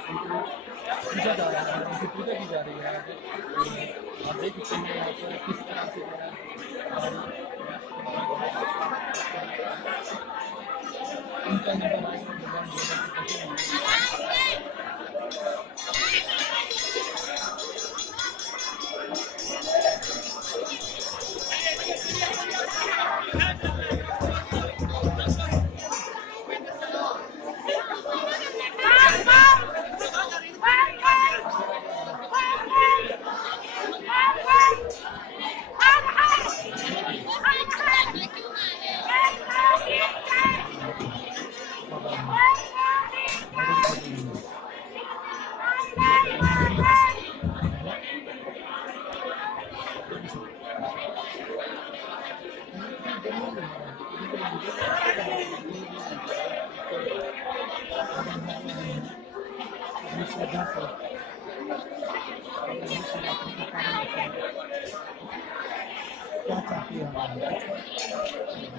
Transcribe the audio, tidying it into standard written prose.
पूजा जा रहा है, उनकी पूजा की जा रही है। आप देख सकते हैं यहाँ पर किस तरह से उनका नंबर क्या चाहती है।